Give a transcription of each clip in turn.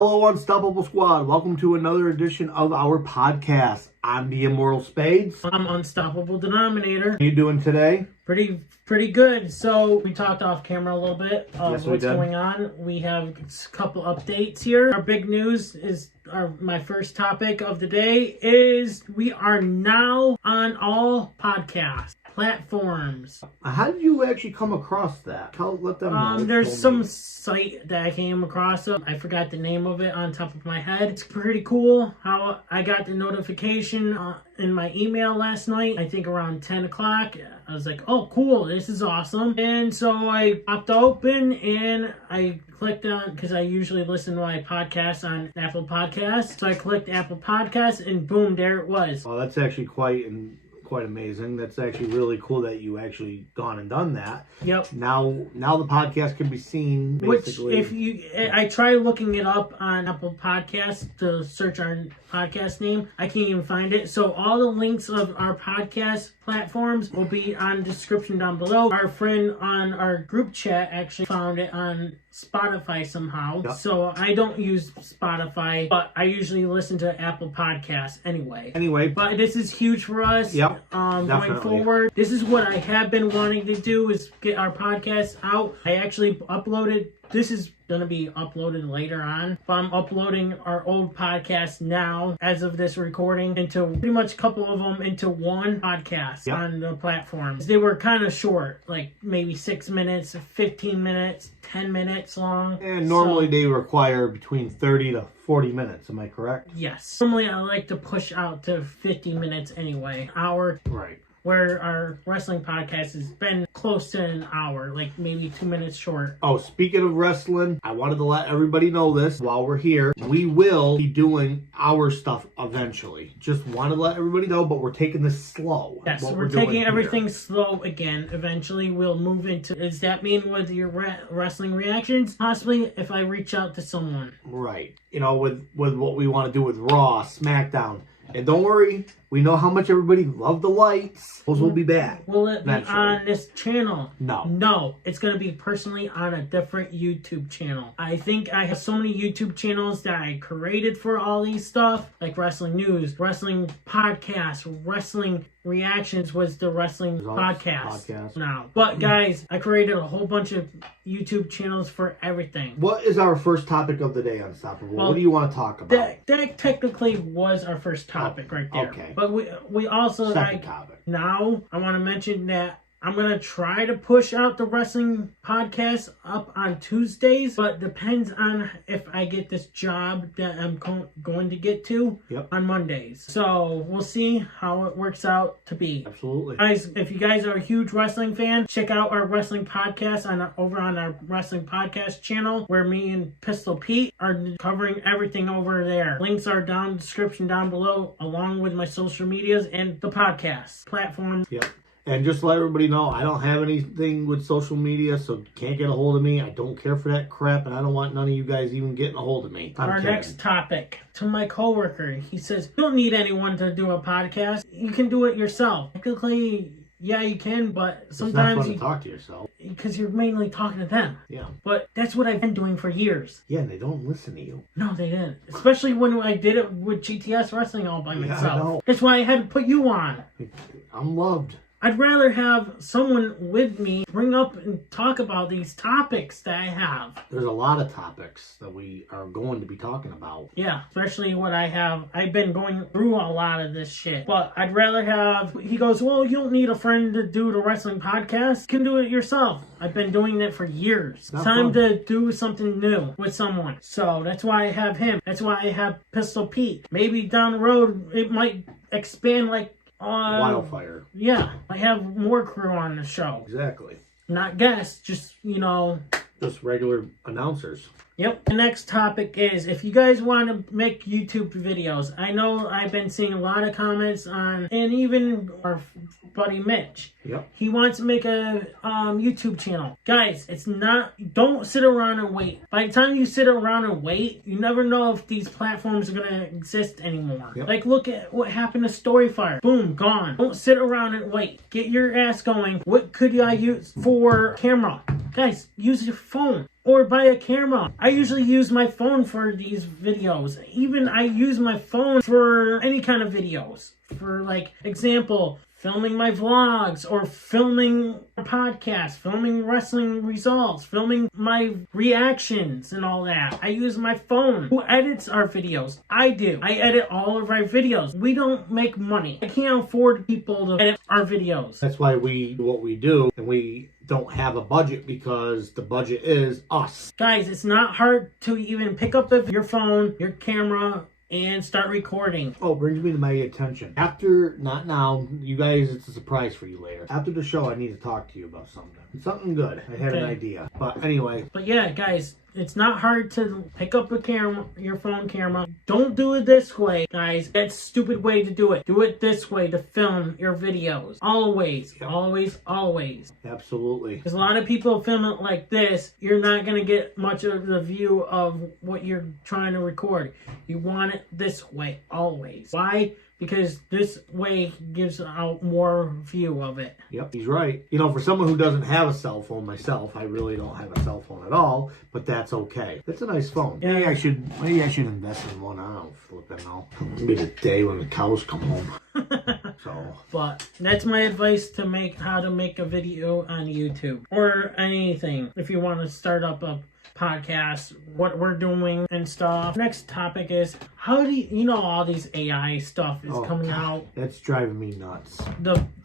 Hello, Unstoppable Squad. Welcome to another edition of our podcast. I'm the Immortal Spades. I'm Unstoppable Denominator. How you doing today? Pretty good. So we talked off camera a little bit of Yes, what's going on. We have a couple updates here. Our big news is my first topic of the day is we are now on all podcast platforms. How did you actually come across that? Let them know. There's some site that I came across. I forgot the name of it on top of my head. It's pretty cool how I got the notification in my email last night. I think around 10 o'clock. I was like, oh, cool. This is awesome. And so I popped open and I clicked on, because I usually listen to my podcast on Apple Podcasts. So I clicked Apple Podcasts and boom, there it was. Oh, that's actually quite amazing. That's actually really cool that you actually gone and done that. Yep. Now the podcast can be seen basically. I tried looking it up on Apple Podcasts to search our podcast name. I can't even find it. So all the links of our podcast platforms will be on the description down below. Our friend on our group chat actually found it on Spotify somehow. Yep. So I don't use Spotify, but I usually listen to Apple Podcasts anyway. But this is huge for us. Yep. Going forward. This is what I have been wanting to do, is get our podcast out. I actually uploaded, this is going to be uploaded later on, but I'm uploading our old podcast now as of this recording into pretty much a couple of them into one podcast on the platforms. They were kind of short, like maybe 6 minutes, 15 minutes, 10 minutes long. And normally they require between 30 to 40 minutes. Am I correct? Yes. Normally I like to push out to 50 minutes anyway. Hour. Right. Where our wrestling podcast has been close to an hour, like maybe 2 minutes short. Oh, speaking of wrestling, I wanted to let everybody know this while we're here. We will be doing our stuff eventually. Just want to let everybody know, but we're taking this slow. Yes, we're taking everything slow again. Eventually, we'll move into, does that mean with your wrestling reactions? Possibly if I reach out to someone. Right. You know, with what we want to do with Raw, SmackDown. And don't worry, we know how much everybody loved the lights. Those will be back. Will it be on this channel? No. No, it's going to be personally on a different YouTube channel. I think I have so many YouTube channels that I created for all these stuff, like wrestling news, wrestling podcasts, wrestling reactions was the wrestling podcast now. But guys, I created a whole bunch of YouTube channels for everything. What is our first topic of the day, Unstoppable? What do you want to talk about? That technically was our first topic right there. Okay. But we also second topic. Now I want to mention that I'm going to try to push out the wrestling podcast up on Tuesdays, but depends on if I get this job that I'm going to get to on Mondays. So we'll see how it works out to be. Absolutely. Guys, if you guys are a huge wrestling fan, check out our wrestling podcast over on our wrestling podcast channel, where me and Pistol Pete are covering everything over there. Links are down in the description down below, along with my social medias and the podcast platform. Yep. And just to let everybody know, I don't have anything with social media, so can't get a hold of me. I don't care for that crap, and I don't want none of you guys even getting a hold of me. Our next topic, to my coworker, he says, you don't need anyone to do a podcast. You can do it yourself. Technically, yeah, you can, but sometimes you talk to yourself. Because you're mainly talking to them. Yeah. But that's what I've been doing for years. Yeah, and they don't listen to you. No, they didn't. Especially when I did it with GTS Wrestling all by myself. I know. That's why I had to put you on. I'm loved. I'd rather have someone with me bring up and talk about these topics that I have. There's a lot of topics that we are going to be talking about. Yeah, especially what I have. I've been going through a lot of this shit. But I'd rather have... He goes, well, you don't need a friend to do the wrestling podcast. You can do it yourself. I've been doing it for years. It's time to do something new with someone. So that's why I have him. That's why I have Pistol Pete. Maybe down the road, it might expand like... wildfire. Yeah, I have more crew on the show. Exactly. Not guests, just, just regular announcers. Yep. The next topic is, if you guys want to make YouTube videos, I know I've been seeing a lot of comments on, and even our buddy Mitch. Yep. He wants to make a YouTube channel. Guys, it's not, don't sit around and wait. By the time you sit around and wait, you never know if these platforms are going to exist anymore. Yep. Like, look at what happened to Storyfire. Boom, gone. Don't sit around and wait. Get your ass going. What could I use for camera? Guys, use your phone. or buy a camera. I usually use my phone for these videos. Even I use my phone for any kind of videos. For like example, filming my vlogs or filming a podcast, filming wrestling results, filming my reactions and all that. I use my phone. Who edits our videos? I do. I edit all of our videos. We don't make money. I can't afford people to edit our videos. That's why we do what we do, and we don't have a budget because the budget is us. Guys, it's not hard to even pick up your phone, your camera, and start recording. Oh, brings me to my attention. After, not now, you guys, it's a surprise for you later. After the show, I need to talk to you about something. Something good. I had an idea. But anyway. But yeah, guys, it's not hard to pick up a camera, your phone camera. Don't do it this way, guys. That's a stupid way to do it. Do it this way to film your videos. Always, yep. Always, always. Absolutely. Because a lot of people film it like this, you're not going to get much of the view of what you're trying to record. You want it this way, always. Why? Because this way gives out more view of it. Yep, he's right. You know, for someone who doesn't have a cell phone myself, I really don't have a cell phone at all, but that's okay. It's a nice phone. Maybe I should invest in one. I don't flipping know. Maybe the day when the cows come home. So. But that's my advice to how to make a video on YouTube or anything. If you want to start up a podcast, what we're doing and stuff. Next topic is, how do you know all these AI stuff is coming out? That's driving me nuts.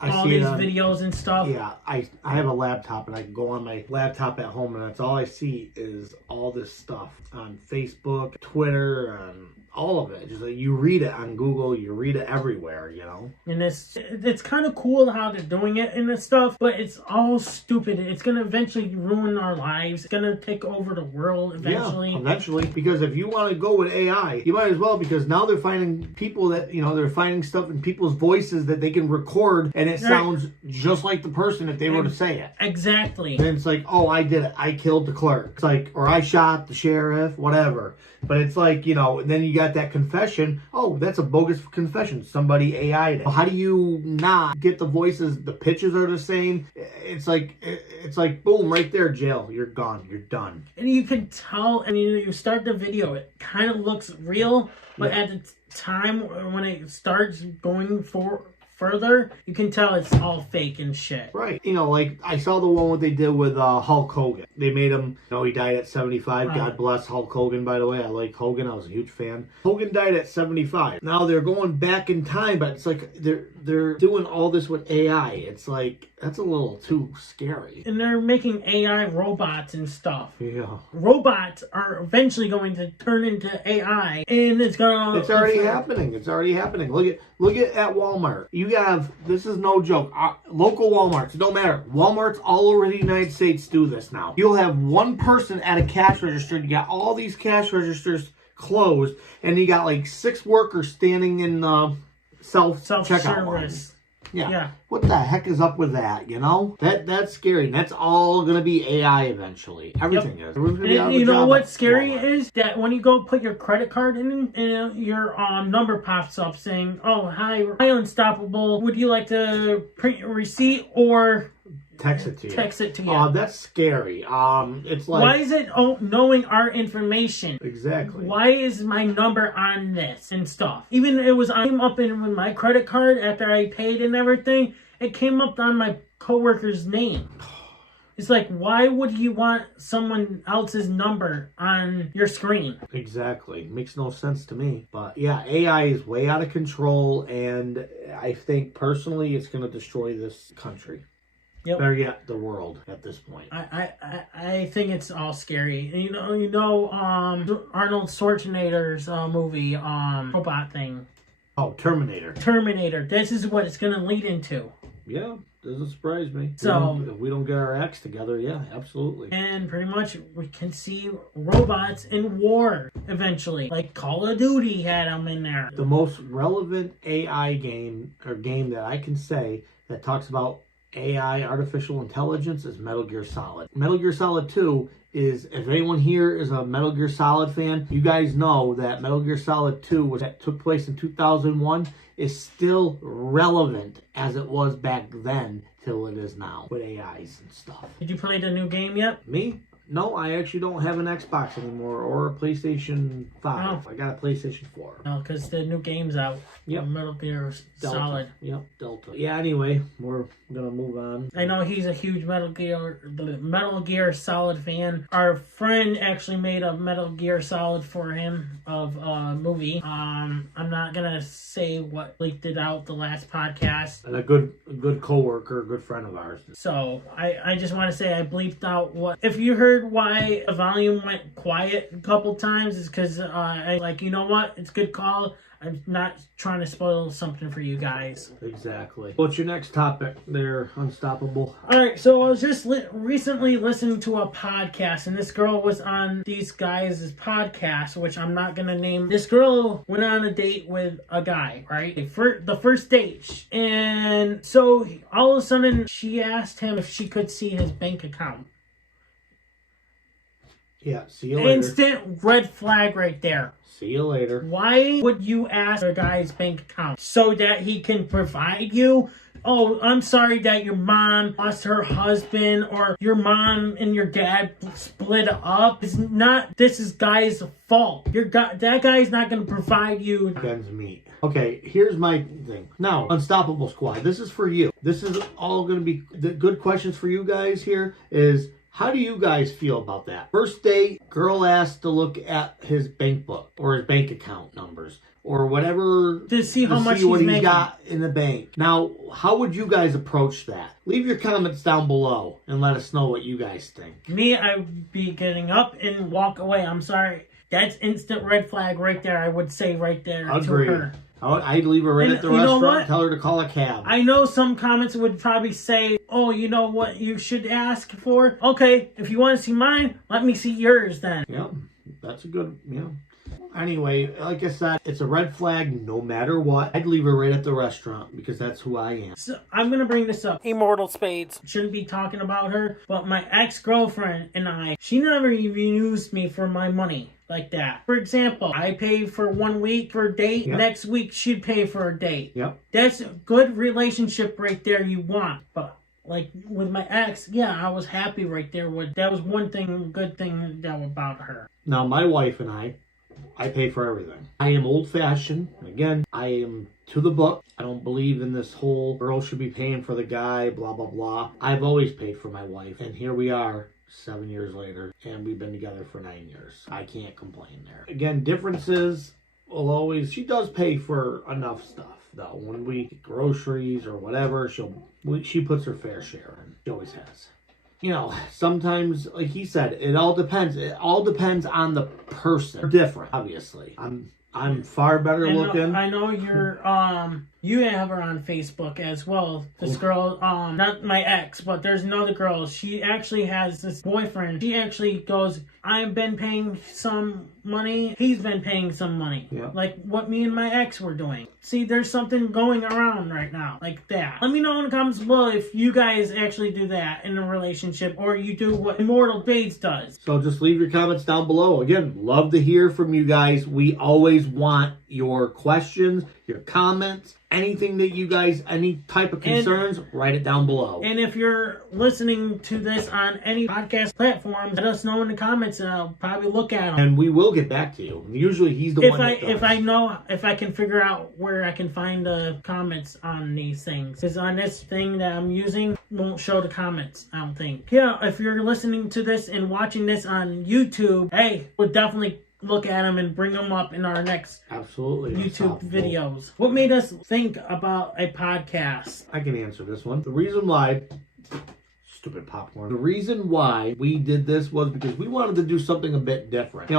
All these videos and stuff. Yeah, I have a laptop and I can go on my laptop at home and that's all I see is all this stuff on Facebook, Twitter, and all of it. Just like you read it on Google, you read it everywhere, you know. And it's kind of cool how they're doing it and this stuff, but it's all stupid. It's gonna eventually ruin our lives. It's gonna take over the world eventually. Yeah, eventually. Because if you want to go with AI, you might as well, because now they're finding people that, you know, they're finding stuff in people's voices that they can record and it sounds just like the person if they were to say it. Exactly. And it's like, oh, I did it. I killed the clerk. It's like, or I shot the sheriff, whatever. But it's like, you know, then you got that confession. Oh, that's a bogus confession. Somebody AI'd it. How do you not get the voices? The pitches are the same. It's like boom, right there, jail. You're gone. You're done. And you can tell. I mean, you start the video, it kind of looks real, but at the time when it starts going further, you can tell it's all fake and shit. Right. You know, like I saw the one what they did with Hulk Hogan. They made him, you know, he died at 75. Right. God bless Hulk Hogan, by the way. I like Hogan. I was a huge fan. Hogan died at 75. Now they're going back in time, but it's like they're doing all this with AI. It's like, that's a little too scary. And they're making AI robots and stuff. Yeah. Robots are eventually going to turn into AI, and it's already happening. It's already happening. Look at Walmart. You have, this is no joke, local Walmarts, it don't matter. Walmarts all over the United States do this now. You'll have one person at a cash register. You got all these cash registers closed, and you got like 6 workers standing in self-checkout lines. Yeah. What the heck is up with that, you know? That's scary. And that's all going to be AI eventually. Everything is. And you know what's scary is that when you go put your credit card in, and your number pops up saying, oh, hi, Unstoppable. Would you like to print your receipt or text it to you? Oh, that's scary. It's like, why is it knowing our information? Exactly. Why is my number on this and stuff? Even I came up in with my credit card after I paid and everything. It came up on my coworker's name. It's like, why would you want someone else's number on your screen? Exactly. Makes no sense to me. But yeah, AI is way out of control, and I think personally it's going to destroy this country. Yep. Better yet, the world at this point. I think it's all scary. You know, Arnold Schwarzenegger's movie, robot thing. Oh, Terminator. Terminator. This is what it's going to lead into. Yeah, doesn't surprise me. So, if we don't get our acts together, yeah, absolutely. And pretty much we can see robots in war eventually. Like Call of Duty had them in there. The most relevant AI game that I can say that talks about AI, artificial intelligence, is Metal Gear Solid. Metal Gear Solid 2 is, if anyone here is a Metal Gear Solid fan, you guys know that Metal Gear Solid 2, that took place in 2001, is still relevant as it was back then till it is now with AIs and stuff. Did you play the new game yet? Me? No, I actually don't have an Xbox anymore or a PlayStation 5. Oh. I got a PlayStation 4. No, because the new game's out. Yep. Metal Gear Delta. Solid. Yep, Delta. Yeah, anyway, we're going to move on. I know he's a huge Metal Gear Solid fan. Our friend actually made a Metal Gear Solid for him of a movie. I'm not going to say what leaked it out the last podcast. And a good co-worker, a good friend of ours. So, I just want to say I bleeped out what... If you heard why the volume went quiet a couple times, it's because I you know what? It's a good call. I'm not trying to spoil something for you guys. Exactly. What's your next topic there, Unstoppable? Alright, so I was just recently listening to a podcast, and this girl was on these guys' podcast, which I'm not going to name. This girl went on a date with a guy, right? The first date. And so all of a sudden, she asked him if she could see his bank account. Yeah, see you later. Instant red flag right there. See you later. Why would you ask a guy's bank account? So that he can provide you? Oh, I'm sorry that your mom lost her husband or your mom and your dad split up. This is guy's fault. That guy's not going to provide you. Ben's meat. Okay, here's my thing. Now, Unstoppable Squad, this is for you. This is all going to be the good questions for you guys here is... How do you guys feel about that? First date, girl asked to look at his bank book or his bank account numbers or whatever to see how much what he's he's making. got in the bank. Now, how would you guys approach that? Leave your comments down below and let us know what you guys think. Me, I'd be getting up and walk away. I'm sorry. That's instant red flag right there. I would say right there Agreed. To her. I'd leave her right at the restaurant and tell her to call a cab. I know some comments would probably say, oh, you know what you should ask for? Okay, if you want to see mine, let me see yours then. Yeah, that's a good, Anyway, like I said, it's a red flag no matter what. I'd leave her right at the restaurant because that's who I am. So I'm going to bring this up. Immortal Spades. Shouldn't be talking about her, but my ex-girlfriend and she never even used me for my money. Like that. For example, I pay for 1 week for a date. Yep. Next week, she'd pay for a date. Yep. That's a good relationship right there you want. But like with my ex, I was happy right there. That was one thing, good thing about her. Now, my wife and I pay for everything. I am old-fashioned. Again, I am to the book. I don't believe in this whole girl should be paying for the guy, blah, blah, blah. I've always paid for my wife. And here we are. 7 years later, and we've been together for 9 years. I can't complain there. Again, differences will always... She does pay for enough stuff, though. When we get groceries or whatever, she puts her fair share in. She always has. Sometimes, like he said, it all depends. It all depends on the person. They're different, obviously. I'm far better looking. I know you're you have her on Facebook as well. This girl, not my ex, but there's another girl. She actually has this boyfriend. She actually goes, I've been paying some money. He's been paying some money. Yeah. Like what me and my ex were doing. See, there's something going around right now like that. Let me know in the comments below if you guys actually do that in a relationship or you do what Immortal Spades does. So just leave your comments down below. Again, love to hear from you guys. We always want your questions, your comments, anything that you guys, any type of concerns, write it down below. And if you're listening to this on any podcast platform, let us know in the comments and I'll probably look at them. And we will get back to you. Usually he's the one that does. If I can figure out where I can find the comments on these things. Because on this thing that I'm using, won't show the comments, I don't think. Yeah, if you're listening to this and watching this on YouTube, hey, we'll definitely look at them and bring them up in our next YouTube videos. What made us think about a podcast? I can answer this one. The reason why... Stupid popcorn. The reason why we did this was because we wanted to do something a bit different.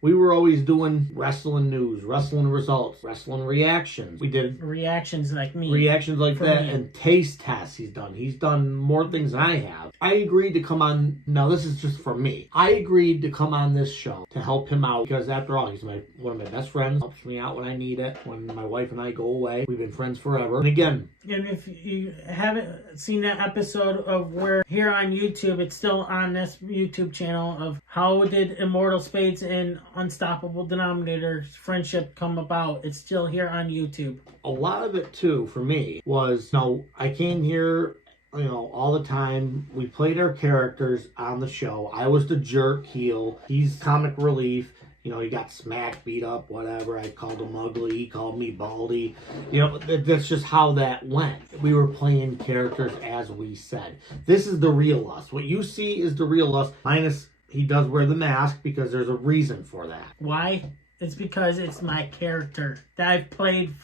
We were always doing wrestling news, wrestling results, wrestling reactions. We did reactions like me. Reactions like that and taste tests he's done. He's done more things than I have. I agreed to come on, now this is just for me. I agreed to come on this show to help him out because after all, he's one of my best friends. Helps me out when I need it. When my wife and I go away. We've been friends forever. And again, and if you haven't seen that episode of where here on YouTube, it's still on this YouTube channel of how did Immortal Spades and Unstoppable Denominator's friendship come about. It's still here on YouTube. A lot of it too, for me, was, I came here all the time. We played our characters on the show. I was the jerk heel. He's comic relief. He got smacked, beat up, whatever. I called him ugly. He called me baldy. That's just how that went. We were playing characters as we said. This is the real us. What you see is the real us, minus he does wear the mask because there's a reason for that. Why? It's because it's my character that I've played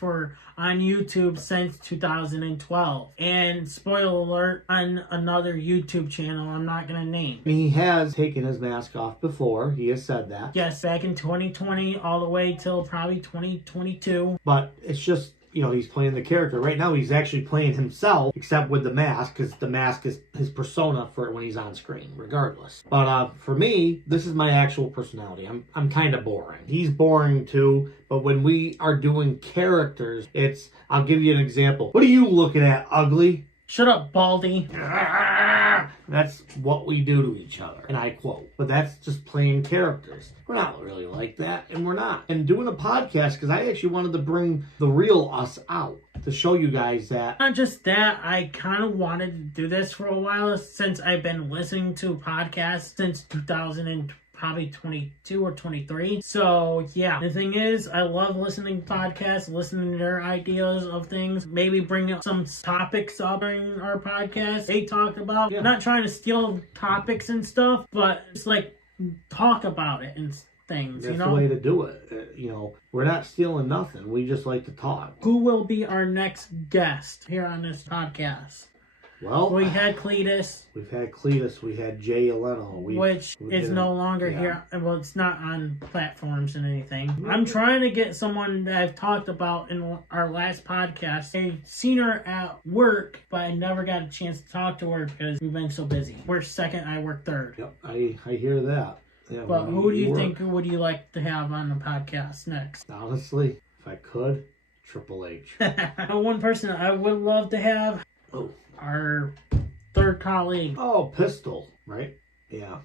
on YouTube since 2012. And spoiler alert, on another YouTube channel I'm not going to name. He has taken his mask off before. He has said that. Yes, back in 2020 all the way till probably 2022. But it's just, he's playing the character. Right now he's actually playing himself, except with the mask, because the mask is his persona for when he's on screen, regardless. But for me, this is my actual personality. I'm kind of boring. He's boring too, but when we are doing characters, I'll give you an example. What are you looking at, ugly? Shut up, baldy. That's what we do to each other, and I quote. But that's just playing characters. We're not really like that, and we're not. And doing a podcast, because I actually wanted to bring the real us out to show you guys that. Not just that, I kind of wanted to do this for a while since I've been listening to podcasts since 2000 probably 22 or 23. So yeah, the thing is, I love listening to podcasts, listening to their ideas of things, maybe bring up some topics up during our podcast they talked about. Yeah. Not trying to steal topics and stuff, but it's like talk about it and things. That's the way to do it. We're not stealing nothing. We just like to talk. Who will be our next guest here on this podcast? Well, we had Cletus. We've had Cletus. We had Jay Eleno. Which is no longer here. Well, it's not on platforms and anything. I'm trying to get someone that I've talked about in our last podcast. I've seen her at work, but I never got a chance to talk to her because we've been so busy. We're second, I work third. Yep, I hear that. Yeah, but who do you think would you like to have on the podcast next? Honestly, if I could, Triple H. One person I would love to have. Oh. Our third colleague. Oh, Pistol, right? Yeah.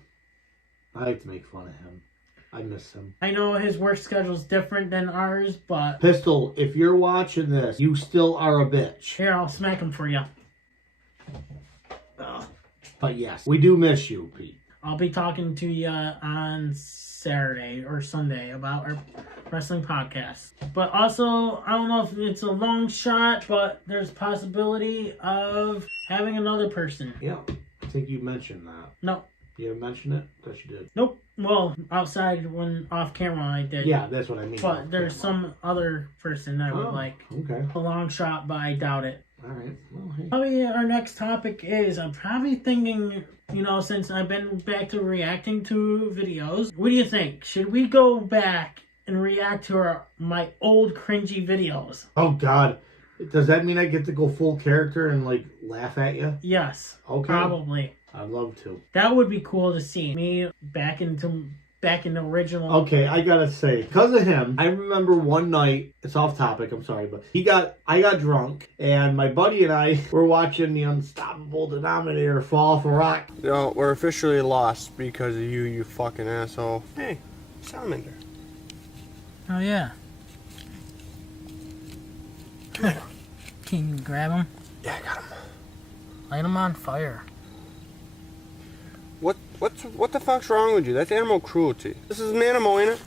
I like to make fun of him. I miss him. I know his work schedule's different than ours, but... Pistol, if you're watching this, you still are a bitch. Here, I'll smack him for you. But yes, we do miss you, Pete. I'll be talking to you on Saturday or Sunday about our wrestling podcast. But also, I don't know if it's a long shot, but there's a possibility of having another person. Yeah, I think you mentioned that. No. You didn't mention it? Yes, you did. Nope. Well, outside when off camera I did. Yeah, that's what I mean. But there's some other person I would like. Okay. A long shot, but I doubt it. All right. Well, hey. Probably our next topic is, I'm probably thinking, since I've been back to reacting to videos, what do you think? Should we go back and react to my old cringy videos? Oh, God. Does that mean I get to go full character and, laugh at you? Yes. Okay. Probably. I'd love to. That would be cool to see. Me back in the original. Okay, I gotta say, because of him, I remember one night, it's off topic, I'm sorry, but I got drunk, and my buddy and I were watching the unstoppable Denominator fall off a rock. No, we're officially lost because of you, you fucking asshole. Hey, salamander. Oh, yeah. Can you grab him? Yeah, I got him. Light him on fire. What the fuck's wrong with you? That's animal cruelty. This is an animal, ain't it?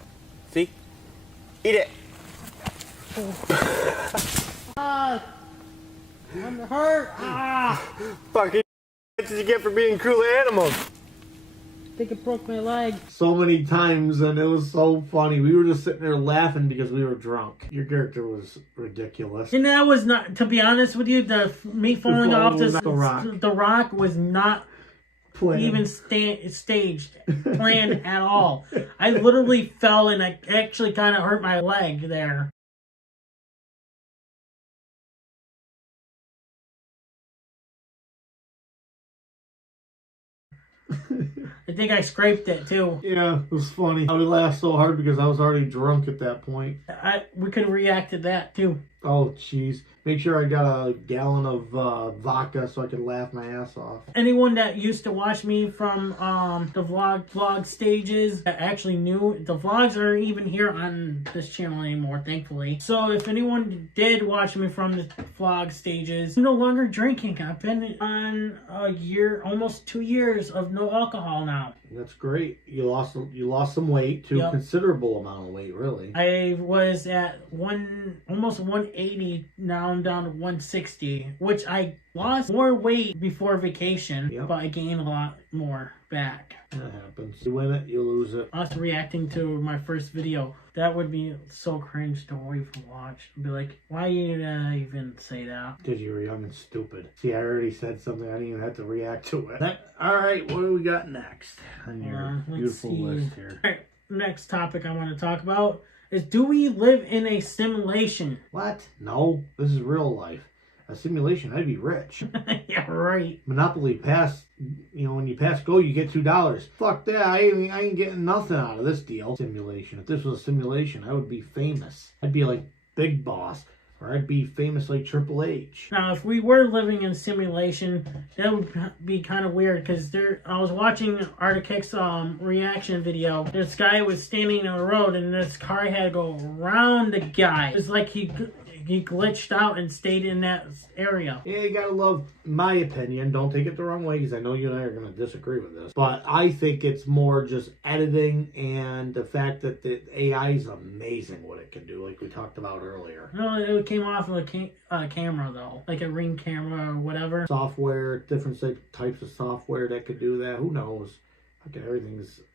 See? Eat it. I'm hurt. Fuck, what did you get for being cruel to animals? I think it broke my leg. So many times, and it was so funny. We were just sitting there laughing because we were drunk. Your character was ridiculous. And that was not, to be honest with you, me falling off the rock was not even staged, planned at all. I literally fell and I actually kind of hurt my leg there. I think I scraped it too. Yeah, it was funny. I would laugh so hard because I was already drunk at that point. We could react to that too. Oh, jeez. Make sure I got a gallon of vodka so I could laugh my ass off. Anyone that used to watch me from the vlog stages that actually knew the vlogs aren't even here on this channel anymore, thankfully. So if anyone did watch me from the vlog stages, I'm no longer drinking. I've been on a year, almost 2 years of no alcohol now. That's great. You lost some weight to a considerable amount of weight, really. I was at almost 180. Now I'm down to 160, which I lost more weight before vacation, but I gained a lot more back. That happens. You win it, you lose it. Us reacting to my first video, that would be so cringe to even watch. I'd be like, why you even say that? Because you were young and stupid. See, I already said something. I didn't even have to react to it. Alright, what do we got next on your beautiful list here? Alright, next topic I want to talk about is, do we live in a simulation? What? No, this is real life. A simulation, I'd be rich. Yeah, right. Monopoly pass, when you pass go, you get $2. Fuck that, I ain't getting nothing out of this deal. Simulation. If this was a simulation, I would be famous. I'd be like Big Boss, or I'd be famous like Triple H. Now, if we were living in simulation, that would be kind of weird, because I was watching Arctic's reaction video. This guy was standing on the road, and this car had to go around the guy. It's like he glitched out and stayed in that area. Yeah, you gotta love, my opinion, don't take it the wrong way, because I know you and I are going to disagree with this, but I think it's more just editing and the fact that the AI is amazing what it can do, like we talked about earlier. No, it came off of a camera, though. Like a Ring camera or whatever. Software, different types of software that could do that. Who knows? Okay,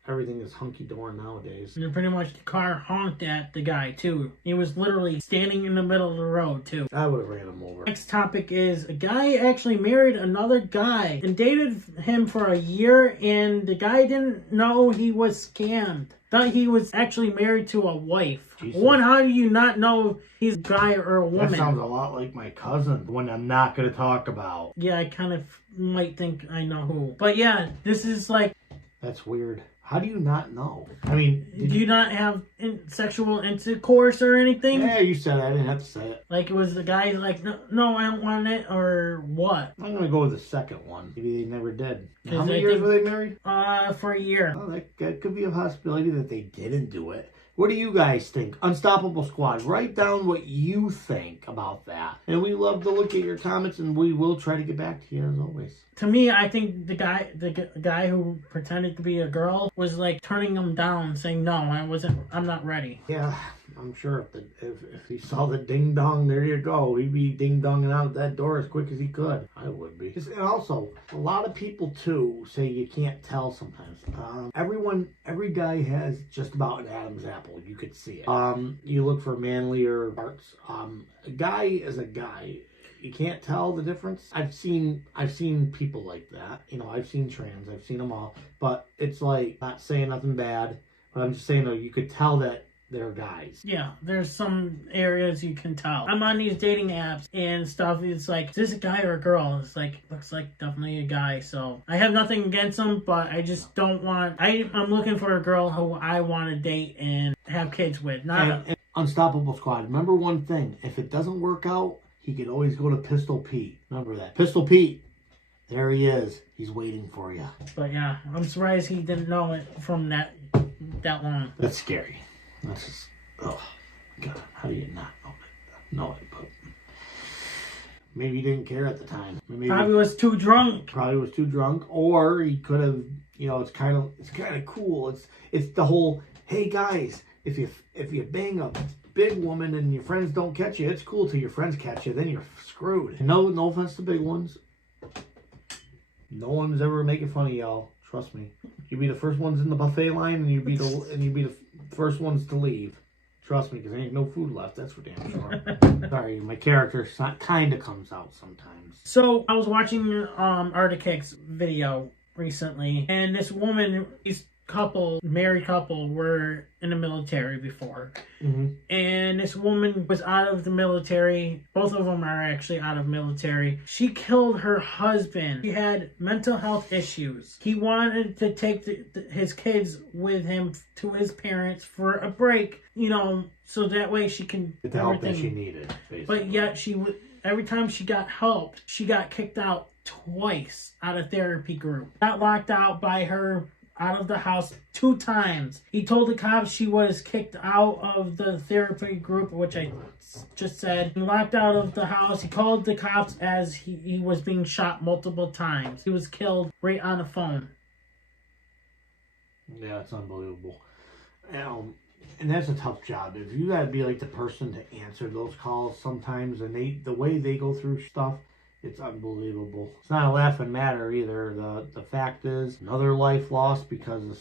everything is hunky-dory nowadays. And pretty much the car honked at the guy, too. He was literally standing in the middle of the road, too. I would have ran him over. Next topic is, a guy actually married another guy and dated him for a year, and the guy didn't know he was scammed. Thought he was actually married to a wife. Jesus. One, how do you not know he's a guy or a woman? That sounds a lot like my cousin, the one I'm not going to talk about. Yeah, I kind of might think I know who. But yeah, this is like... That's weird. How do you not know? I mean... Do you not have sexual intercourse or anything? Yeah, you said it. I didn't have to say it. Like, it was the guy like, no, I don't want it, or what? I'm going to go with the second one. Maybe they never did. How many years were they married? For a year. Oh, that could be a possibility that they didn't do it. What do you guys think? Unstoppable Squad, write down what you think about that. And we love to look at your comments, and we will try to get back to you as always. To me, I think the guy who pretended to be a girl was like turning him down, saying, no, I'm not ready. Yeah, I'm sure if he saw the ding dong, there you go. He'd be ding donging out that door as quick as he could. I would be. And also, a lot of people too say you can't tell sometimes. Every guy has just about an Adam's apple. You could see it. You look for manlier parts. A guy is a guy. You can't tell the difference. I've seen people like that. I've seen trans. I've seen them all. But it's like, not saying nothing bad, but I'm just saying though, you could tell that they're guys. Yeah, there's some areas you can tell. I'm on these dating apps and stuff. It's like, is this a guy or a girl? It's like, looks like definitely a guy. So I have nothing against them, but I just don't want. I'm looking for a girl who I want to date and have kids with. And Unstoppable Squad. Remember one thing: if it doesn't work out, he could always go to Pistol Pete. Remember that. Pistol Pete. There he is. He's waiting for you. But yeah, I'm surprised he didn't know it from that long. That's scary. That's just, oh, God. How do you not know it? But maybe he didn't care at the time. Probably was too drunk. Probably was too drunk. Or he could have, it's kind of cool. It's the whole, hey guys, if you bang a big woman and your friends don't catch you, it's cool till your friends catch you, then you're screwed. And no offense to big ones. No one's ever making fun of y'all. Trust me. You'd be the first ones in the buffet line, and you'd be the first ones to leave. Trust me, because there ain't no food left. That's for damn sure. Sorry, my character kind of comes out sometimes. So I was watching Arctic's video recently, and this woman is married couple, were in the military before. Mm-hmm. And this woman was out of the military. Both of them are actually out of military. She killed her husband. He had mental health issues. He wanted to take his kids with him to his parents for a break, you know, so that way she can get the help that she needed, basically. But yet every time she got help, she got kicked out twice out of therapy group. Got locked out by her out of the house 2 times. He told the cops she was kicked out of the therapy group, which I just said. He locked out of the house. He called the cops as he was being shot multiple times. He was killed right on the phone. Yeah, it's unbelievable. And that's a tough job. If you gotta be like the person to answer those calls sometimes, and the way they go through stuff, it's unbelievable. It's not a laughing matter either. The fact is, another life lost because of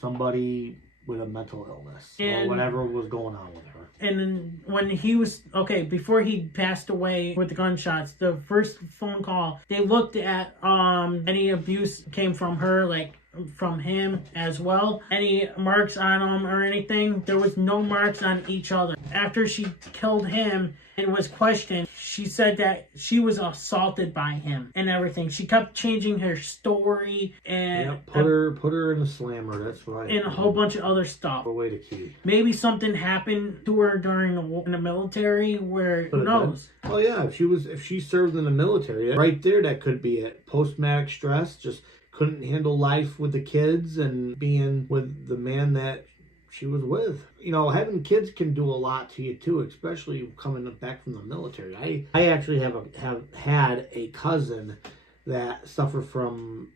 somebody with a mental illness or whatever was going on with her. And then when he was, before he passed away with the gunshots, the first phone call, they looked at any abuse came from her, like from him as well. Any marks on him or anything, there was no marks on each other. After she killed him and was questioned, she said that she was assaulted by him and everything. She kept changing her story and put her in a slammer. That's right. And a whole bunch of other stuff. A way to keep. Maybe something happened to her during in the military, where who knows? Oh yeah, if she served in the military, right there, that could be it. Post-traumatic stress, just couldn't handle life with the kids and being with the man that she was with. You know, having kids can do a lot to you too, especially coming back from the military. I actually have had a cousin that suffered from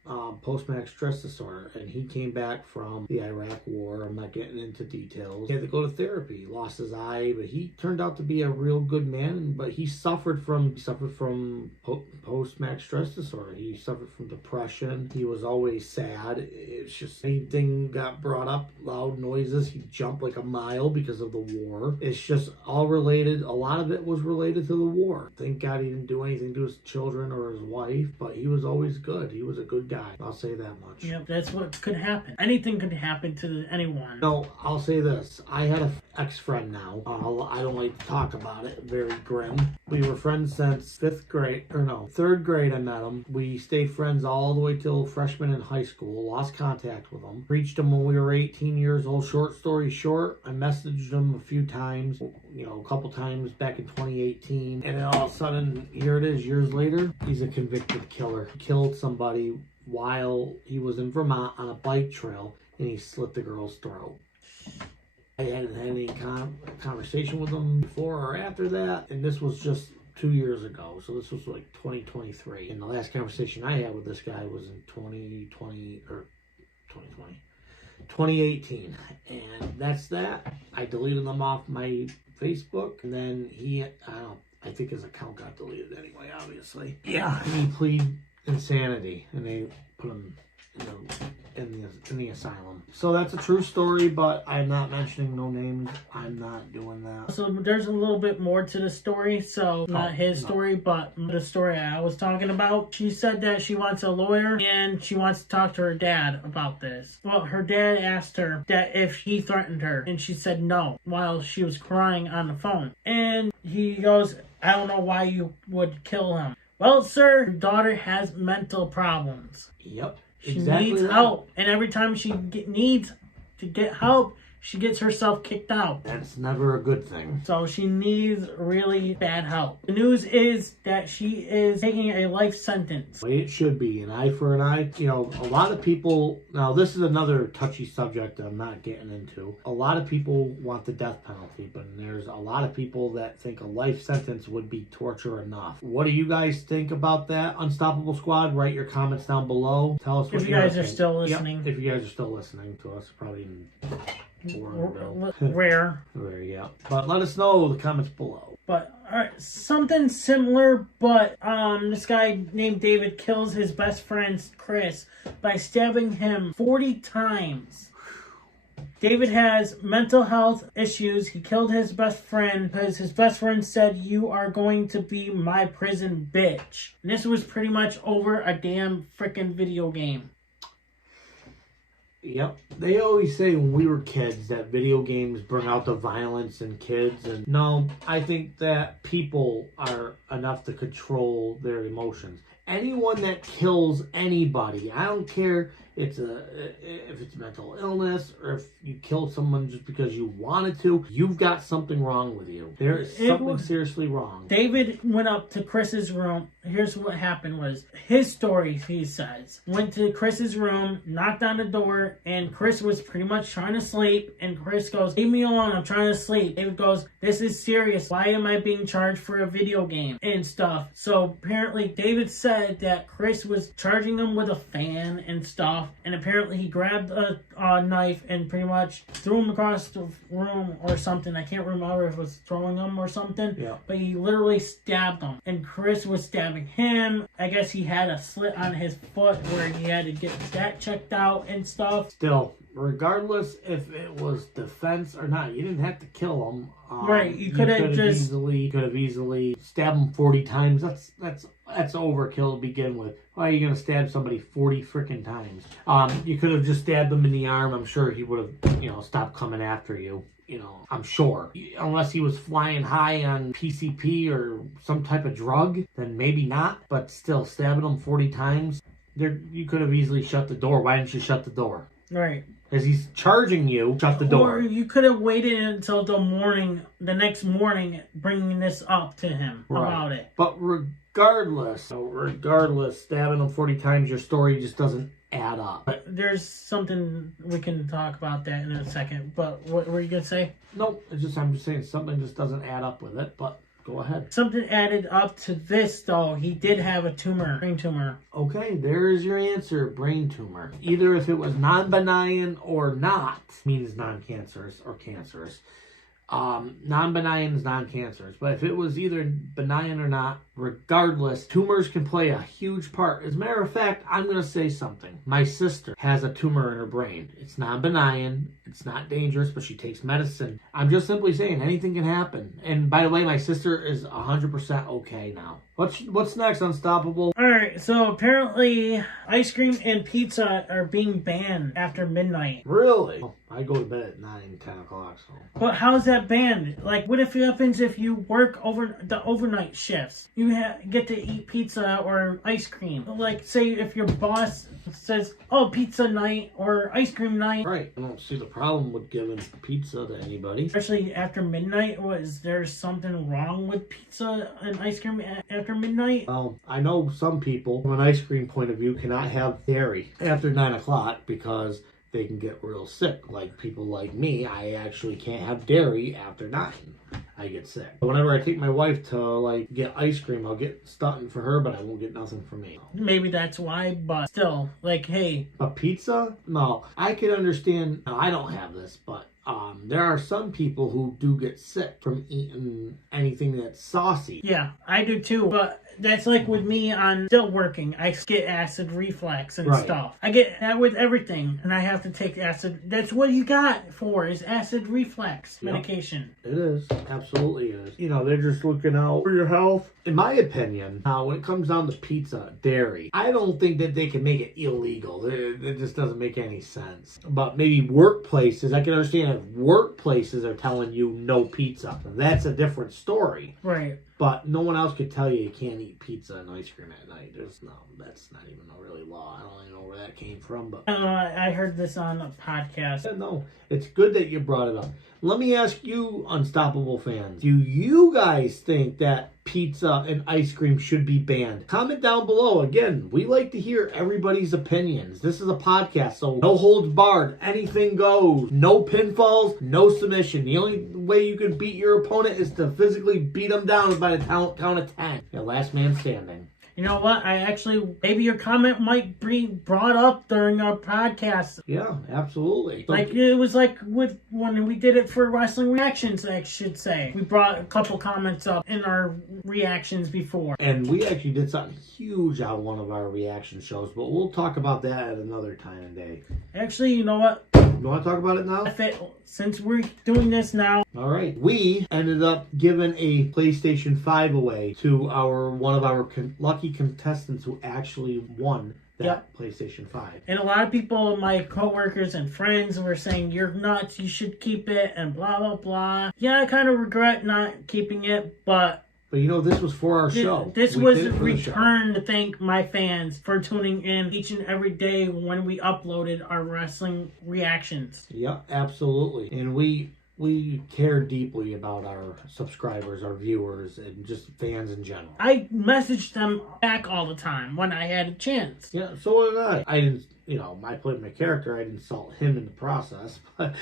post-traumatic stress disorder, and he came back from the Iraq War. I'm not getting into details. He had to go to therapy. He lost his eye, but he turned out to be a real good man. But he suffered from post-traumatic stress disorder. He suffered from depression. He was always sad. It's just anything got brought up, loud noises, he'd jump like a mile because of the war. It's just all related. A lot of it was related to the war. Thank God he didn't do anything to his children or his wife, but he was always good. He was a good guy. I'll say that much. Yep, that's what could happen. Anything could happen to anyone. No, I'll say this. I had an ex-friend now. I don't like to talk about it. Very grim. We were friends since 3rd grade I met him. We stayed friends all the way till freshman in high school. Lost contact with him. Reached him when we were 18 years old. Short story short, I messaged him a few times, a couple times back in 2018. And then all of a sudden, here it is, years later, he's a convicted killer. He killed somebody while he was in Vermont on a bike trail, and he slit the girl's throat. I hadn't had any conversation with him before or after that, and this was just 2 years ago, so this was like 2023. And the last conversation I had with this guy was in 2018, and that's that. I deleted him off my Facebook, and then I think his account got deleted anyway, obviously. Yeah, and he pleaded insanity, and they put him in the asylum. So that's a true story, but I'm not mentioning no names. I'm not doing that. So there's a little bit more to the story. So not his story, but the story I was talking about. She said that she wants a lawyer and she wants to talk to her dad about this. Well, her dad asked her that if he threatened her, and she said no while she was crying on the phone. And he goes, I don't know why you would kill him. Well, sir, your daughter has mental problems. Yep. She needs help, and every time she needs to get help, she gets herself kicked out. That's never a good thing. So she needs really bad help. The news is that she is taking a life sentence. It should be an eye for an eye. A lot of people, now this is another touchy subject I'm not getting into. A lot of people want the death penalty, but there's a lot of people that think a life sentence would be torture enough. What do you guys think about that? Unstoppable Squad, write your comments down below. Tell us what you guys are still listening. Yep, if you guys are still listening to us, probably rare. Yeah. But let us know in the comments below. But something similar, but this guy named David kills his best friend Chris by stabbing him 40 times. David has mental health issues. He killed his best friend because his best friend said, "You are going to be my prison bitch." And this was pretty much over a damn freaking video game. Yep. They always say when we were kids that video games bring out the violence in kids. And no, I think that people are enough to control their emotions. Anyone that kills anybody, I don't care if it's mental illness or if you killed someone just because you wanted to, you've got something wrong with you. There is something seriously wrong. David went up to Chris's room. Here's what happened was his story, he says. Went to Chris's room, knocked on the door, and Chris was pretty much trying to sleep. And Chris goes, leave me alone, I'm trying to sleep. David goes, this is serious. Why am I being charged for a video game and stuff? So apparently David said that Chris was charging him with a fan and stuff. And apparently he grabbed a knife and pretty much threw him across the room or something. I can't remember if it was throwing him or something. Yeah. But he literally stabbed him. And Chris was stabbing him. I guess he had a slit on his foot where he had to get that checked out and stuff. Still, regardless if it was defense or not, you didn't have to kill him. Right, you could have just easily stabbed him 40 times. That's overkill to begin with. Why are you gonna stab somebody 40 freaking times? You could have just stabbed him in the arm. I'm sure he would have, stopped coming after you. I'm sure. Unless he was flying high on PCP or some type of drug, then maybe not. But still, stabbing him 40 times, you could have easily shut the door. Why didn't you shut the door? Right. As he's charging you, shut the door. Or you could have waited until the next morning, bringing this up to him about it. But regardless, stabbing him 40 times, your story just doesn't add up. But there's something we can talk about that in a second. But what were you gonna say? Nope. I'm just saying something just doesn't add up with it. But go ahead. Something added up to this, though. He did have a brain tumor. Okay, there's your answer, brain tumor. Either if it was non-benign or not, means non-cancerous or cancerous. Non-benign is non-cancerous. But if it was either benign or not, regardless, tumors can play a huge part. As a matter of fact, I'm going to say something. My sister has a tumor in her brain. It's non-benign. It's not dangerous, but she takes medicine. I'm just simply saying anything can happen. And by the way, my sister is 100% okay now. What's next, Unstoppable? All right, so apparently ice cream and pizza are being banned after midnight. Really? Oh, I go to bed at 9, 10 o'clock. So. But how's that banned? Like, what if it happens if you work the overnight shifts? You get to eat pizza or ice cream. Like, say if your boss says, oh, pizza night or ice cream night. Right. I don't see the problem with giving pizza to anybody. Especially after midnight. Was there something wrong with pizza and ice cream after midnight? Well, I know some people, from an ice cream point of view, cannot have dairy after 9 o'clock because they can get real sick. Like people like me, I actually can't have dairy after 9. I get sick. Whenever I take my wife to get ice cream, I'll get something for her, but I won't get nothing for me. Maybe that's why, but still, hey. A pizza? No, I can understand. Now, I don't have this, but there are some people who do get sick from eating anything that's saucy. Yeah, I do too, but that's like with me on still working. I get acid reflux and stuff. I get that with everything, and I have to take acid. That's what you got is acid reflux medication. It is. Absolutely is. They're just looking out for your health. In my opinion, now when it comes down to pizza, dairy, I don't think that they can make it illegal. It just doesn't make any sense. But maybe workplaces, I can understand if workplaces are telling you no pizza. That's a different story. Right. But no one else could tell you can't eat pizza and ice cream at night. That's not even a really law. I don't even know where that came from. But I heard this on a podcast. Yeah, no, it's good that you brought it up. Let me ask you, Unstoppable fans, do you guys think that pizza and ice cream should be banned? Comment down below. Again, we like to hear everybody's opinions. This is a podcast, so no holds barred. Anything goes. No pinfalls, no submission. The only way you can beat your opponent is to physically beat them down by the count of 10. Yeah, last man standing. You know what? Maybe your comment might be brought up during our podcast. Yeah, absolutely. It was when we did it for Wrestling Reactions, I should say. We brought a couple comments up in our reactions before. And we actually did something huge on one of our reaction shows, but we'll talk about that at another time and day. Actually, you know what? You want to talk about it now? Since we're doing this now. All right. We ended up giving a PlayStation 5 away to one of our lucky contestants who actually won that PlayStation 5. And a lot of people, my coworkers and friends, were saying, you're nuts, you should keep it, and blah, blah, blah. Yeah, I kind of regret not keeping it, but you know, this was for our show. This was a return to thank my fans for tuning in each and every day when we uploaded our wrestling reactions. Yep, absolutely. And we care deeply about our subscribers, our viewers, and just fans in general. I messaged them back all the time when I had a chance. Yeah, so did I. I didn't, I played my character. I didn't insult him in the process, but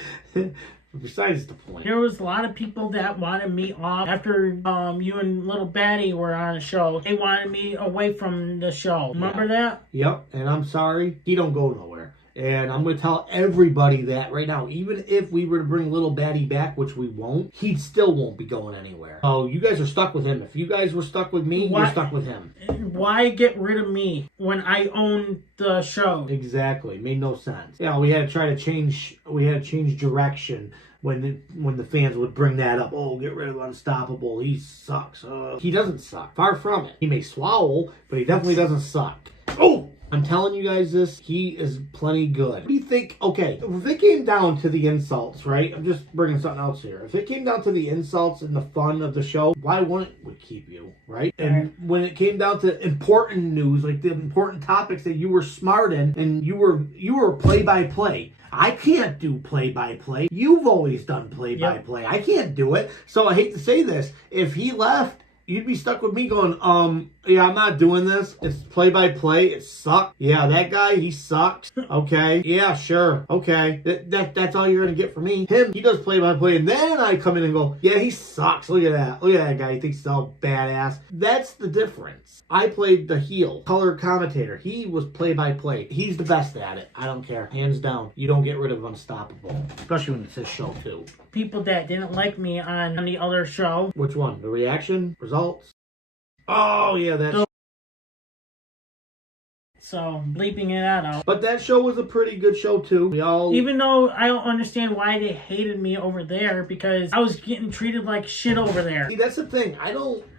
besides the point. There was a lot of people that wanted me off after you and Little Batty were on a show. They wanted me away from the show. Remember that? Yep, and I'm sorry. He don't go nowhere. And I'm going to tell everybody that right now. Even if we were to bring Little Batty back, which we won't, he still won't be going anywhere. So you guys are stuck with him. If you guys were stuck with me, you're stuck with him. Why get rid of me when I own the show? Exactly. Made no sense. We had to try to change. We had to change direction when the fans would bring that up. Oh, get rid of Unstoppable. He sucks. He doesn't suck. Far from it. He may swallow, but he definitely doesn't suck. Oh! I'm telling you guys this, he is plenty good. What do you think? Okay, if it came down to the insults, right? I'm just bringing something else here. If it came down to the insults and the fun of the show, why wouldn't we keep you, right? And when it came down to important news, like the important topics that you were smart in, and you were play-by-play. I can't do play-by-play. You've always done play-by-play. I can't do it. So I hate to say this. If he left, you'd be stuck with me going, yeah, I'm not doing this. It's play-by-play. It sucks. Yeah, that guy, he sucks. Okay. Yeah, sure. Okay. That's all you're going to get from me. Him, he does play-by-play, and then I come in and go, yeah, he sucks. Look at that. Look at that guy. He thinks he's all badass. That's the difference. I played the heel, color commentator. He was play-by-play. He's the best at it. I don't care. Hands down. You don't get rid of Unstoppable. Especially when it's his show, too. People that didn't like me on the other show. Which one? The reaction? Results? Oh, yeah, that's... So, bleeping it out. But that show was a pretty good show, too. Even though I don't understand why they hated me over there, because I was getting treated like shit over there. See, that's the thing.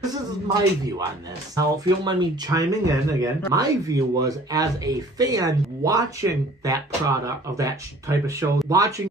This is my view on this. Now, if you don't mind me chiming in again, my view was, as a fan, watching that product of that type of show, watching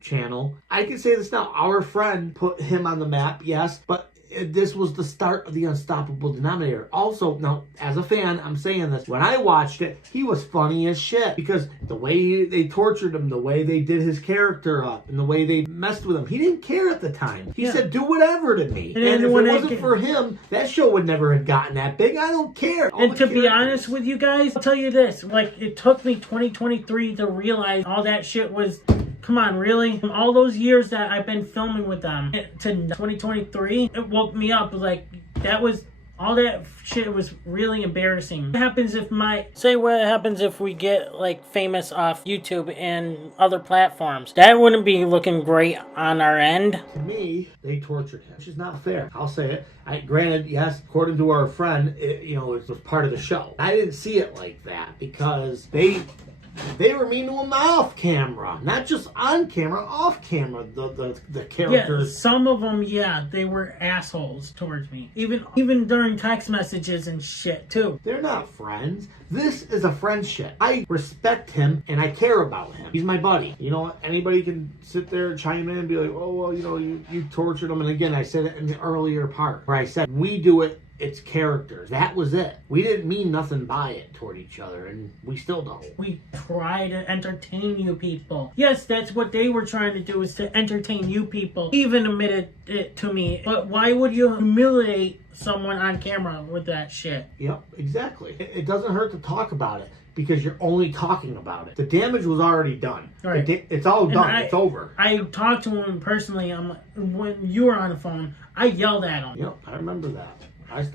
channel, I can say this now, our friend put him on the map, yes, but this was the start of the Unstoppable Denominator. Also, now, as a fan, I'm saying this. When I watched it, he was funny as shit. Because the way they tortured him, the way they did his character up, and the way they messed with him, he didn't care at the time. He said, do whatever to me. And if it wasn't for him, that show would never have gotten that big. I don't care. And to be honest with you guys, I'll tell you this. Like, it took me 2023 to realize all that shit was... Come on, really? All those years that I've been filming with them to 2023, it woke me up. Like, that was... All that shit was really embarrassing. What happens if what happens if we get, like, famous off YouTube and other platforms? That wouldn't be looking great on our end. To me, they tortured him, which is not fair. I'll say it. Granted, yes, according to our friend, it was part of the show. I didn't see it like that because they were mean to him off camera, not just on camera, off camera. The characters. Yeah, some of them, they were assholes towards me. Even during text messages and shit too. They're not friends. This is a friendship. I respect him and I care about him. He's my buddy. You know, anybody can sit there and chime in and be like, oh well, you tortured him. And again, I said it in the earlier part where I said we do it. It's characters. That was it. We didn't mean nothing by it toward each other, and we still don't. We try to entertain you people. Yes, that's what they were trying to do, is to entertain you people. Even admitted it to me. But why would you humiliate someone on camera with that shit? Yep, exactly. It doesn't hurt to talk about it because you're only talking about it. The damage was already done. Right. It's all done. It's over. I talked to him personally. When you were on the phone, I yelled at him. Yep, I remember that.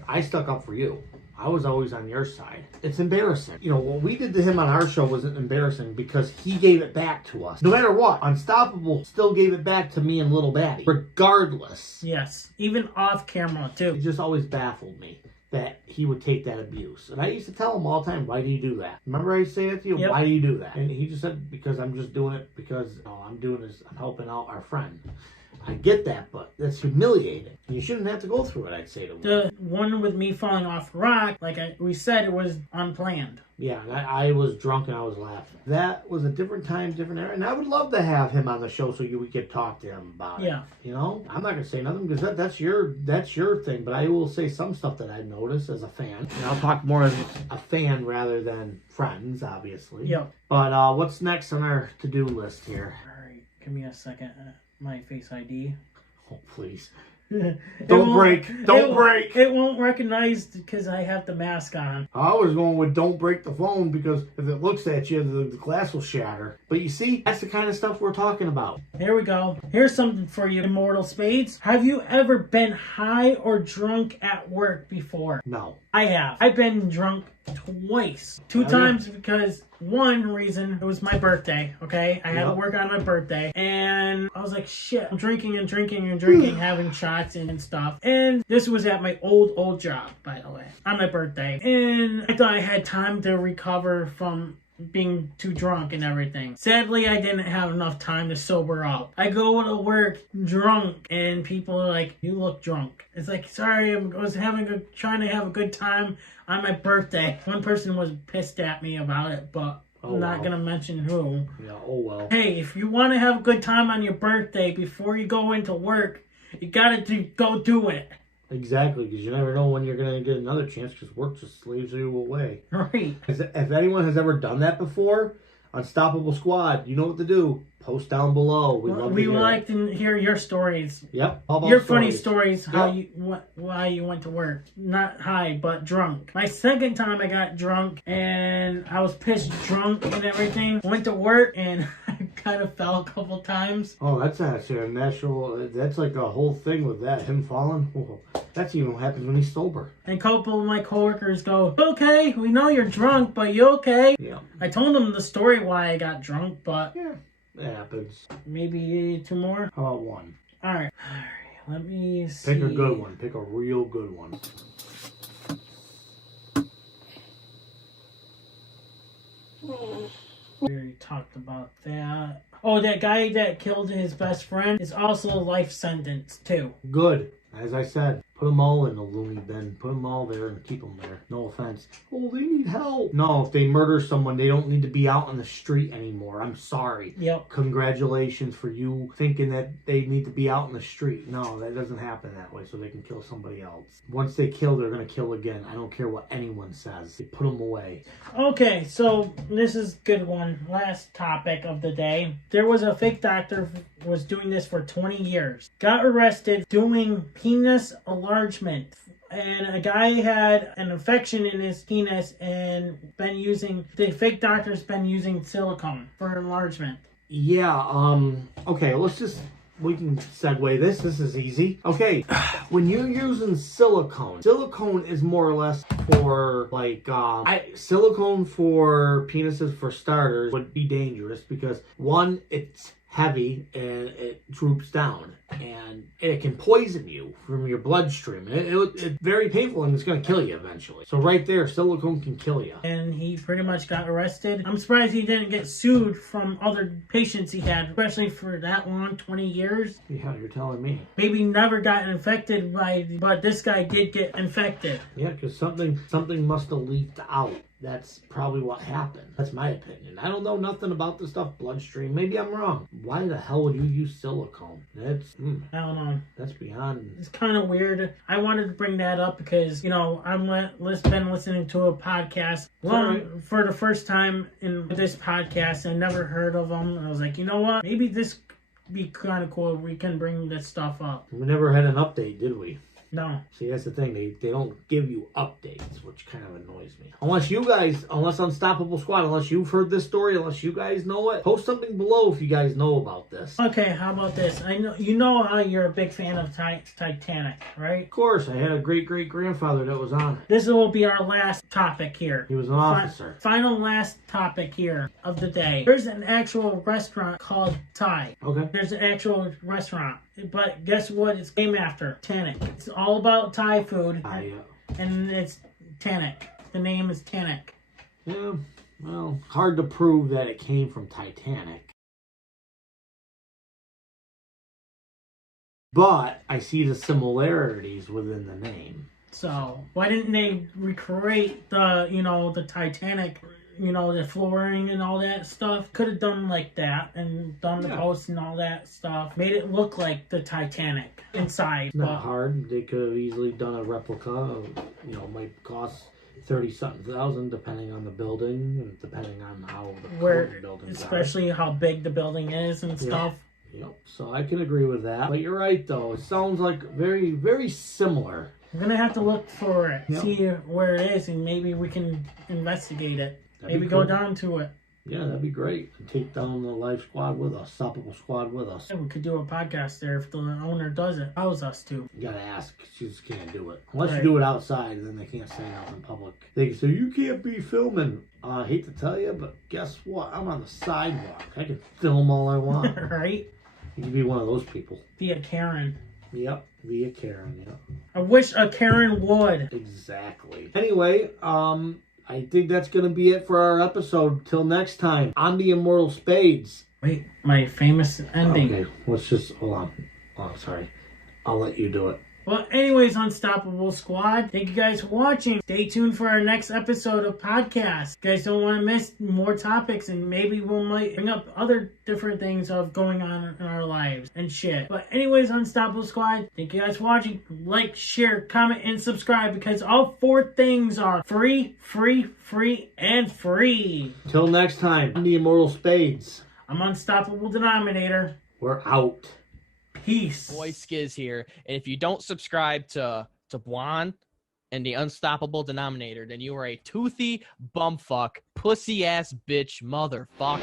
I stuck up for you. I was always on your side. It's embarrassing. What we did to him on our show wasn't embarrassing because he gave it back to us. No matter what, Unstoppable still gave it back to me and Little Batty. Regardless. Yes. Even off camera, too. It just always baffled me that he would take that abuse. And I used to tell him all the time, why do you do that? Remember I used to say that to you? Yep. Why do you do that? And he just said, because I'm just doing it because I'm helping out our friend. I get that, but that's humiliating. You shouldn't have to go through it, I'd say to him. The one with me falling off the rock, like we said, it was unplanned. Yeah, I was drunk and I was laughing. That was a different time, different era, and I would love to have him on the show so we could talk to him about it. Yeah. You know, I'm not gonna say nothing because that's your thing, but I will say some stuff that I noticed as a fan. And I'll talk more as a fan rather than friends, obviously. Yep. But what's next on our to-do list here? All right, give me a second. My Face ID. Oh, please. Don't break. Don't break. It won't recognize because I have the mask on. I was going with don't break the phone because if it looks at you, the glass will shatter. But you see, that's the kind of stuff we're talking about. Here we go. Here's something for you, Immortal Spades. Have you ever been high or drunk at work before? No. I have. I've been drunk twice. Two Oh, times because one reason, it was my birthday, okay? I had to work on my birthday. And I was like, shit, I'm drinking and drinking and drinking, having shots and stuff. And this was at my old job, by the way, on my birthday. And I thought I had time to recover from being too drunk and everything. Sadly, I didn't have enough time to sober up. I go to work drunk and people are like, you look drunk. It's like, sorry, I was trying to have a good time on my birthday. One person was pissed at me about it, but I'm not going to mention who. Yeah, oh well. Hey, if you want to have a good time on your birthday before you go into work, you got to go do it. Exactly, because you never know when you're going to get another chance because work just leaves you away. Right. If anyone has ever done that before, Unstoppable Squad, you know what to do. Post down below. We would like to hear your stories. Yep. All about your funny stories, Yep. why you went to work. Not high, but drunk. My second time I got drunk and I was pissed drunk and everything. Went to work and I kind of fell a couple times. Oh, that's actually a natural, that's like a whole thing with that. Him falling. Oh, that's even what happens when he's sober. And a couple of my coworkers go, okay, we know you're drunk, but you okay? Yeah. I told them the story why I got drunk, but Yeah. It happens. maybe two more. How about one? All right. Let me see. Pick a good one. Pick a real good one. We already talked about that. Oh, that guy that killed his best friend is also a life sentence, too. Good. As I said, put them all in the loony bin. Put them all there and keep them there. No offense. Oh, they need help. No, if they murder someone, they don't need to be out on the street anymore. I'm sorry. Yep. Congratulations for you thinking that they need to be out in the street. No, that doesn't happen that way so they can kill somebody else. Once they kill, they're going to kill again. I don't care what anyone says. They put them away. Okay, so this is a good one. Last topic of the day. There was a fake doctor who was doing this for 20 years. Got arrested doing penis enlargement. And a guy had an infection in his penis and the fake doctor's been using silicone for enlargement. Yeah, okay, we can segue this. This is easy. Okay, when you're using silicone is more or less for like, silicone for penises for starters would be dangerous because one, it's heavy and it droops down and it can poison you from your bloodstream. It's very painful and it's going to kill you eventually. So right there, silicone can kill you. And he pretty much got arrested. I'm surprised he didn't get sued from other patients he had, especially for that long, 20 years. Yeah, you're telling me. Maybe never got infected but this guy did get infected. Yeah, because something must have leaked out. That's probably what happened. That's my opinion. I don't know nothing about the stuff bloodstream. Maybe I'm wrong. Why the hell would you use silicone? That's I don't know. That's beyond. It's kind of weird. I wanted to bring that up because I've been listening to a podcast for the first time in this podcast. I never heard of them. I was like, you know what? Maybe this could be kind of cool. We can bring this stuff up. We never had an update, did we? No. See, that's the thing. They don't give you updates, which kind of annoys me. Unless Unstoppable Squad, unless you've heard this story, unless you guys know it, post something below if you guys know about this. Okay, how about this? I know how you're a big fan of Titanic, right? Of course, I had a great-great-grandfather that was on it. This will be our last topic here. He was an officer. Final last topic here of the day. There's an actual restaurant called Thai. Okay. There's an actual restaurant. But guess what it's named after? Titanic. It's all about Thai food. And it's Titanic. The name is Titanic. Yeah, well, hard to prove that it came from Titanic. but I see the similarities within the name. So why didn't they recreate the, the Titanic, the flooring and all that stuff? Could have done like that and done the posts and all that stuff. Made it look like the Titanic inside. It's not hard. They could have easily done a replica of, might cost 30-something thousand depending on the building and depending on how the buildings especially how big the building is and stuff. Yep. So I can agree with that. But you're right though. It sounds like very, very similar. I'm gonna have to look for it, see where it is, and maybe we can investigate it. Maybe go down to it. Yeah, that'd be great. And take down the live squad with us, stoppable squad with us. Yeah, we could do a podcast there if the owner does it. Allows us to. You gotta ask. She just can't do it. Unless you do it outside, then they can't say nothing in public. They can say, you can't be filming. I hate to tell you, but guess what? I'm on the sidewalk. I can film all I want. Right? You can be one of those people. Be a Karen. Yep, be a Karen, yep. I wish a Karen would. Exactly. Anyway, I think that's going to be it for our episode. Till next time, on the Immortal Spades. Wait, my famous ending. Okay, let's just, hold on. Oh, sorry. I'll let you do it. Well, anyways, Unstoppable Squad, thank you guys for watching. Stay tuned for our next episode of podcast. You guys don't want to miss more topics, and maybe we might bring up other different things of going on in our lives and shit. But anyways, Unstoppable Squad, thank you guys for watching. Like, share, comment, and subscribe, because all 4 things are free, free, free, and free. Till next time, on the Immortal Spades. I'm Unstoppable Denominator. We're out. Peace. Boy Skiz here, and if you don't subscribe to Blonde and the Unstoppable Denominator, then you are a toothy bumfuck, pussy ass bitch motherfucker.